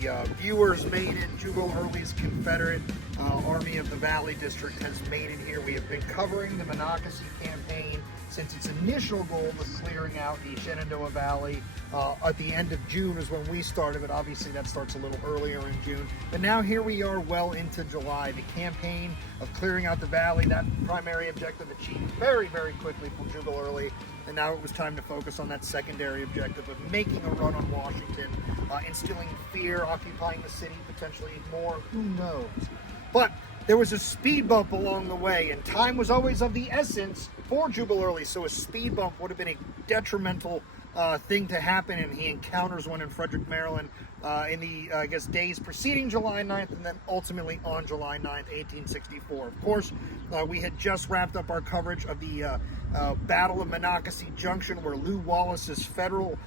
the viewers made it. Jubal Early's Confederate Army of the Valley District has made it here. We have been covering the Monocacy campaign since its initial goal of clearing out the Shenandoah Valley. At the end of June is when we started, but obviously that starts a little earlier in June. But now here we are well into July. The campaign of clearing out the valley, that primary objective achieved very, very quickly for Jubal Early. And now it was time to focus on that secondary objective of making a run on Washington, instilling fear, occupying the city, potentially more, who knows. But there was a speed bump along the way, and time was always of the essence for Jubal Early, so a speed bump would have been a detrimental thing to happen, and he encounters one in Frederick, Maryland in the, days preceding July 9th, and then ultimately on July 9th, 1864. Of course, we had just wrapped up our coverage of the Battle of Monocacy Junction, where Lew Wallace's federal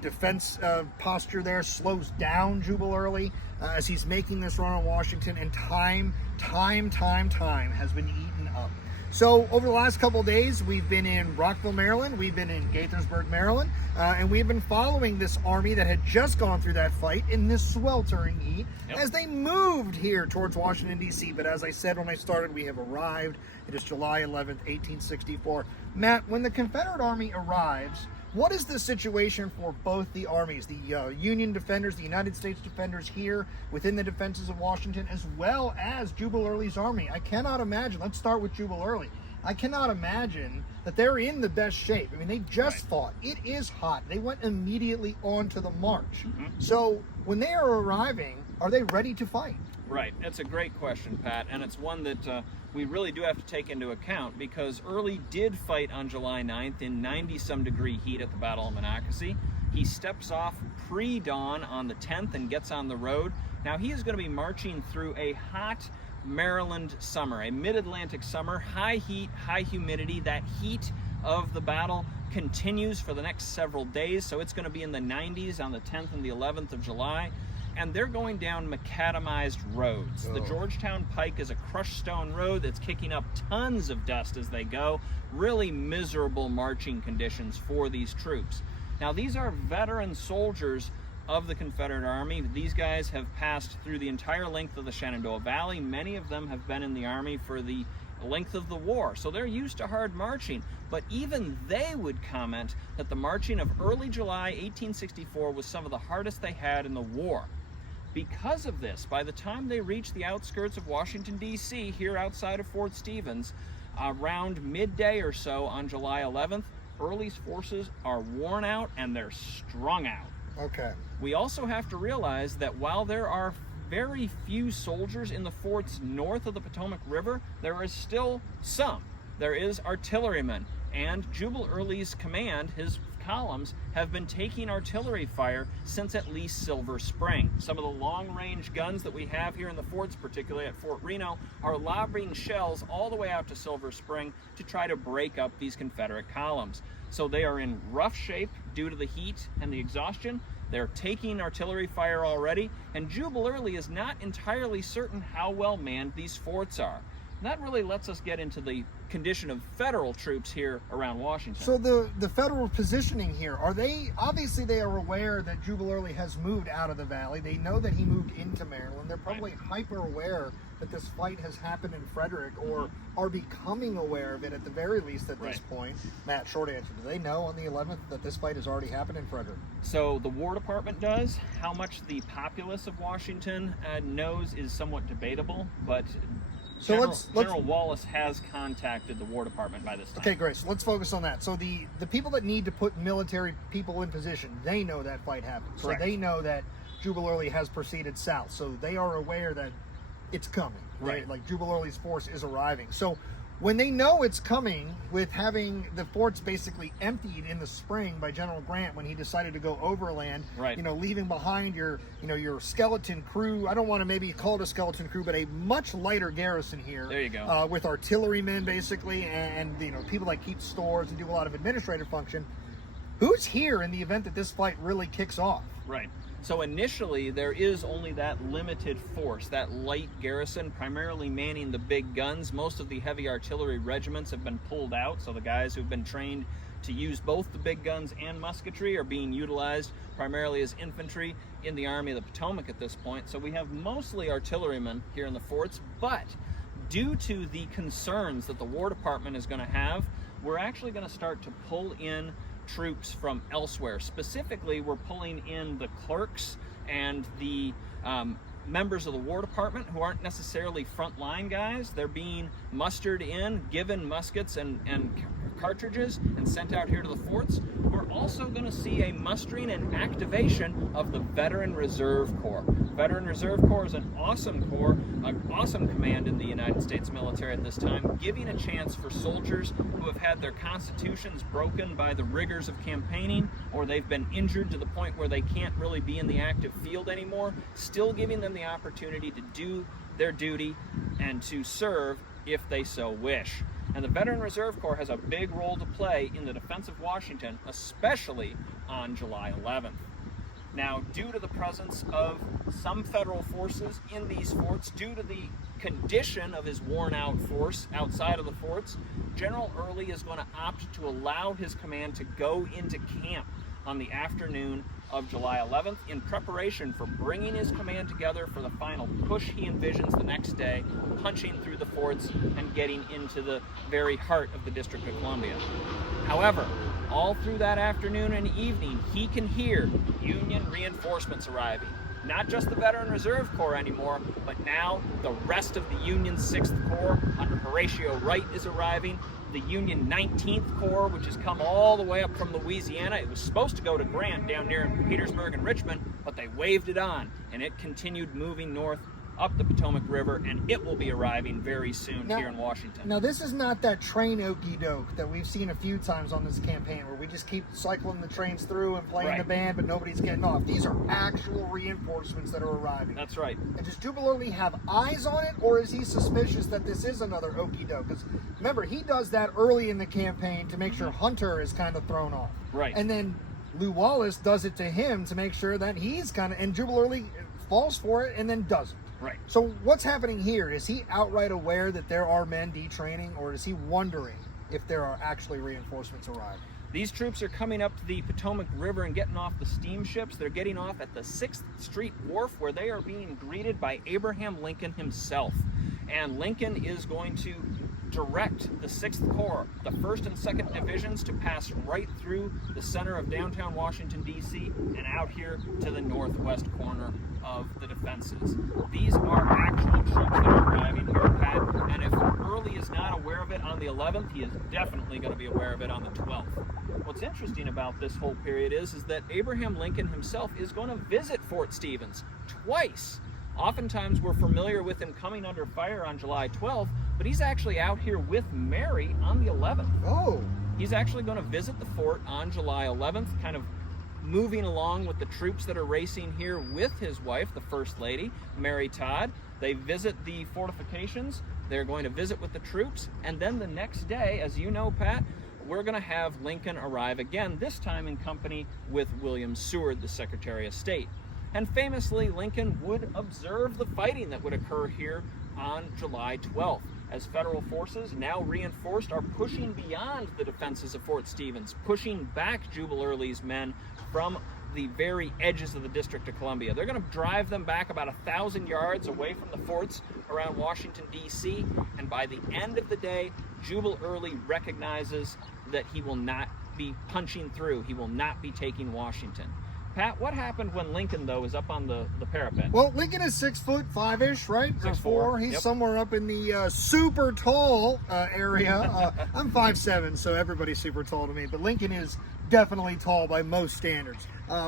defense posture there slows down Jubal Early as he's making this run on Washington, and time has been eaten up. So over the last couple of days, we've been in Rockville, Maryland, we've been in Gaithersburg, Maryland, and we've been following this army that had just gone through that fight in this sweltering heat as they moved here towards Washington, D.C. But as I said when I started, we have arrived. It is July 11th, 1864. Matt, when the Confederate Army arrives, what is the situation for both the armies, the Union defenders, the United States defenders here within the defenses of Washington, as well as Jubal Early's army? I cannot imagine. Let's start with Jubal Early. I cannot imagine that they're in the best shape. I mean, they just fought. It is hot. They went immediately on to the march. So when they are arriving, are they ready to fight? Right. That's a great question, Pat, and it's one that we really do have to take into account, because Early did fight on July 9th in 90-some degree heat at the Battle of Monocacy. He steps off pre-dawn on the 10th and gets on the road. Now he is going to be marching through a hot Maryland summer, a mid-Atlantic summer, high heat, high humidity. That heat of the battle continues for the next several days, so it's going to be in the 90s on the 10th and the 11th of July. And they're going down macadamized roads. The Georgetown Pike is a crushed stone road that's kicking up tons of dust as they go. Really miserable marching conditions for these troops. Now, these are veteran soldiers of the Confederate Army. These guys have passed through the entire length of the Shenandoah Valley. Many of them have been in the Army for the length of the war, so they're used to hard marching. But even they would comment that the marching of early July 1864 was some of the hardest they had in the war. Because of this, by the time they reach the outskirts of Washington, D.C., here outside of Fort Stevens, around midday or so on July 11th, Early's forces are worn out and they're strung out. Okay. We also have to realize that while there are very few soldiers in the forts north of the Potomac River, there is still some. There is artillerymen, and Jubal Early's command, his columns, have been taking artillery fire since at least Silver Spring. Some of the long-range guns that we have here in the forts, particularly at Fort Reno, are lobbing shells all the way out to Silver Spring to try to break up these Confederate columns. So they are in rough shape due to the heat and the exhaustion. They're taking artillery fire already, and Jubal Early is not entirely certain how well manned these forts are. And that really lets us get into the condition of federal troops here around Washington. So the federal positioning here, obviously they are aware that Jubal Early has moved out of the valley. They know that he moved into Maryland. They're probably hyper aware that this fight has happened in Frederick, or are becoming aware of it at the very least at this point. Matt, short answer, do they know on the 11th that this fight has already happened in Frederick? So the War Department does. How much the populace of Washington knows is somewhat debatable, but General Wallace has contacted the War Department by this time. Okay, great. So let's focus on that. So the people that need to put military people in position, they know that fight happened. So they know that Jubal Early has proceeded south. So they are aware that it's coming. Right. Like Jubal Early's force is arriving. So when they know it's coming, with having the forts basically emptied in the spring by General Grant when he decided to go overland, leaving behind your skeleton crew. I don't want to maybe call it a skeleton crew, but a much lighter garrison here. There you go. With artillerymen basically, and people that keep stores and do a lot of administrative function. Who's here in the event that this fight really kicks off? Right. So initially, there is only that limited force, that light garrison, primarily manning the big guns. Most of the heavy artillery regiments have been pulled out, so the guys who've been trained to use both the big guns and musketry are being utilized primarily as infantry in the Army of the Potomac at this point. So we have mostly artillerymen here in the forts, but due to the concerns that the War Department is going to have, we're actually going to start to pull in troops from elsewhere. Specifically, we're pulling in the clerks and the members of the War Department who aren't necessarily frontline guys. They're being mustered in, given muskets and cartridges, and sent out here to the forts. We're also going to see a mustering and activation of the Veteran Reserve Corps. Veteran Reserve Corps is an awesome corps, an awesome command in the United States military at this time, giving a chance for soldiers who have had their constitutions broken by the rigors of campaigning, or they've been injured to the point where they can't really be in the active field anymore, still giving them the opportunity to do their duty and to serve if they so wish. And the Veteran Reserve Corps has a big role to play in the defense of Washington, especially on July 11th. Now, due to the presence of some federal forces in these forts, due to the condition of his worn-out force outside of the forts, General Early is going to opt to allow his command to go into camp on the afternoon of July 11th in preparation for bringing his command together for the final push he envisions the next day, punching through the forts and getting into the very heart of the District of Columbia. However, all through that afternoon and evening, he can hear Union reinforcements arriving. Not just the Veteran Reserve Corps anymore, but now the rest of the Union 6th Corps under Horatio Wright is arriving. The Union 19th Corps, which has come all the way up from Louisiana. It was supposed to go to Grant down near Petersburg and Richmond, but they waved it on, and it continued moving north up the Potomac River, and it will be arriving very soon here in Washington. Now, this is not that train okey doke that we've seen a few times on this campaign where we just keep cycling the trains through and playing the band, but nobody's getting off. These are actual reinforcements that are arriving. That's right. And does Jubal Early have eyes on it, or is he suspicious that this is another okey doke? Because remember, he does that early in the campaign to make sure Hunter is kind of thrown off. Right. And then Lew Wallace does it to him to make sure that he's kind of, and Jubal Early falls for it and then doesn't. Right. So what's happening here? Is he outright aware that there are men detraining, or is he wondering if there are actually reinforcements arriving? These troops are coming up the Potomac River and getting off the steamships. They're getting off at the 6th Street Wharf, where they are being greeted by Abraham Lincoln himself. And Lincoln is going to direct the 6th Corps, the 1st and 2nd Divisions, to pass right through the center of downtown Washington, D.C., and out here to the northwest corner of the defenses. These are actual troops that are arriving here, Pat, and if Early is not aware of it on the 11th, he is definitely going to be aware of it on the 12th. What's interesting about this whole period is that Abraham Lincoln himself is going to visit Fort Stevens twice. Oftentimes we're familiar with him coming under fire on July 12th, but he's actually out here with Mary on the 11th. Oh. He's actually going to visit the fort on July 11th, kind of moving along with the troops that are racing here with his wife, the First Lady, Mary Todd. They visit the fortifications, they're going to visit with the troops, and then the next day, as you know, Pat, we're going to have Lincoln arrive again, this time in company with William Seward, the Secretary of State. And famously, Lincoln would observe the fighting that would occur here on July 12th, as federal forces, now reinforced, are pushing beyond the defenses of Fort Stevens, pushing back Jubal Early's men from the very edges of the District of Columbia. They're going to drive them back about 1,000 yards away from the forts around Washington, D.C., and by the end of the day, Jubal Early recognizes that he will not be punching through, he will not be taking Washington. Pat, what happened when Lincoln, though, is up on the parapet? Well, Lincoln is 6'5" right? 6'4". He's Yep. somewhere up in the super tall area. I'm 5'7", so everybody's super tall to me. But Lincoln is definitely tall by most standards.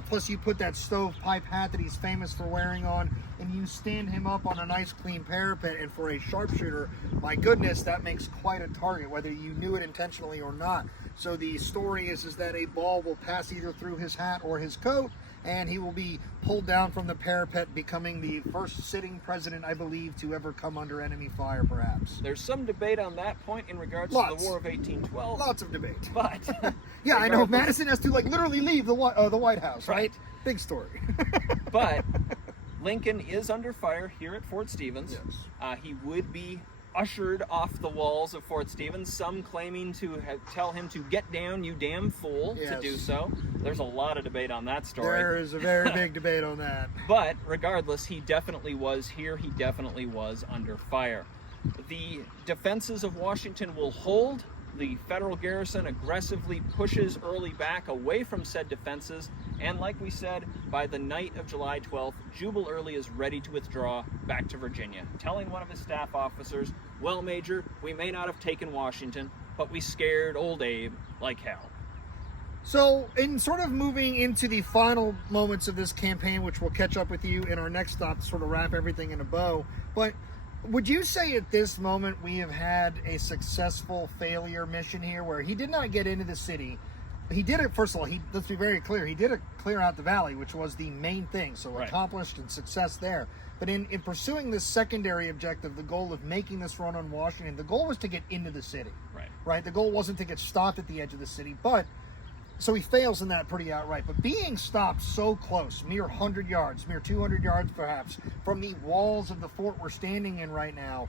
Plus, you put that stovepipe hat that he's famous for wearing on, and you stand him up on a nice clean parapet. And for a sharpshooter, my goodness, that makes quite a target, whether you knew it intentionally or not. So the story is that a ball will pass either through his hat or his coat, and he will be pulled down from the parapet, becoming the first sitting president, I believe, to ever come under enemy fire, perhaps. There's some debate on that point in regards to the War of 1812. Lots of debate. But yeah, I know. Madison has to literally leave the White House, right? Big story. But Lincoln is under fire here at Fort Stevens. Yes. He would be ushered off the walls of Fort Stevens, some claiming to tell him to get down, you damn fool, to do so. There's a lot of debate on that story. There is a very big debate on that. But regardless, he definitely was here. He definitely was under fire. The defenses of Washington will hold. The federal garrison aggressively pushes Early back away from said defenses, and like we said, by the night of July 12th, Jubal Early is ready to withdraw back to Virginia, telling one of his staff officers, "Well, Major, we may not have taken Washington, but we scared old Abe like hell." So, in sort of moving into the final moments of this campaign, which we'll catch up with you in our next stop to sort of wrap everything in a bow, but would you say at this moment we have had a successful failure mission here where he did not get into the city? He did it, first of all, let's be very clear, he did it clear out the valley, which was the main thing, so right. Accomplished and success there. But in pursuing this secondary objective, the goal of making this run on Washington, the goal was to get into the city. Right? The goal wasn't to get stopped at the edge of the city, but so he fails in that pretty outright. But being stopped so close, mere 100 yards, mere 200 yards perhaps, from the walls of the fort we're standing in right now,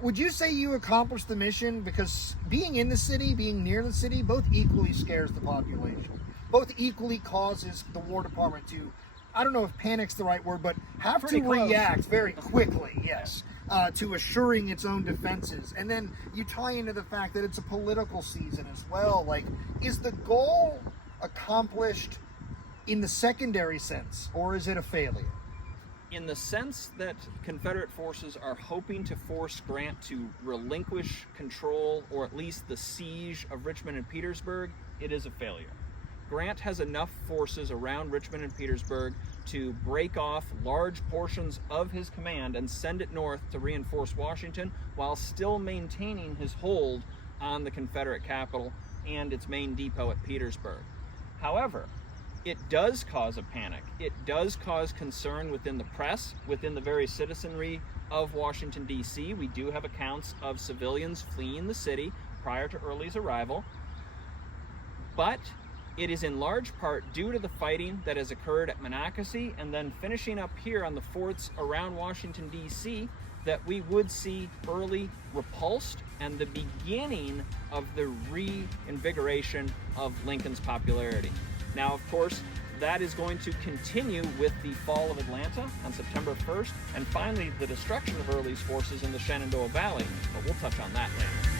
would you say you accomplished the mission? Because being in the city, being near the city, both equally scares the population. Both equally causes the War Department to, I don't know if panic's the right word, but have to react very quickly, yes, to assuring its own defenses. And then you tie into the fact that it's a political season as well. Like, is the goal accomplished in the secondary sense, or is it a failure? In the sense that Confederate forces are hoping to force Grant to relinquish control, or at least the siege of Richmond and Petersburg, it is a failure. Grant has enough forces around Richmond and Petersburg to break off large portions of his command and send it north to reinforce Washington, while still maintaining his hold on the Confederate capital and its main depot at Petersburg. However, it does cause a panic. It does cause concern within the press, within the very citizenry of Washington, D.C. We do have accounts of civilians fleeing the city prior to Early's arrival. But it is in large part due to the fighting that has occurred at Monocacy and then finishing up here on the forts around Washington, D.C., that we would see Early repulsed and the beginning of the reinvigoration of Lincoln's popularity. Now, of course, that is going to continue with the fall of Atlanta on September 1st, and finally the destruction of Early's forces in the Shenandoah Valley, but we'll touch on that later.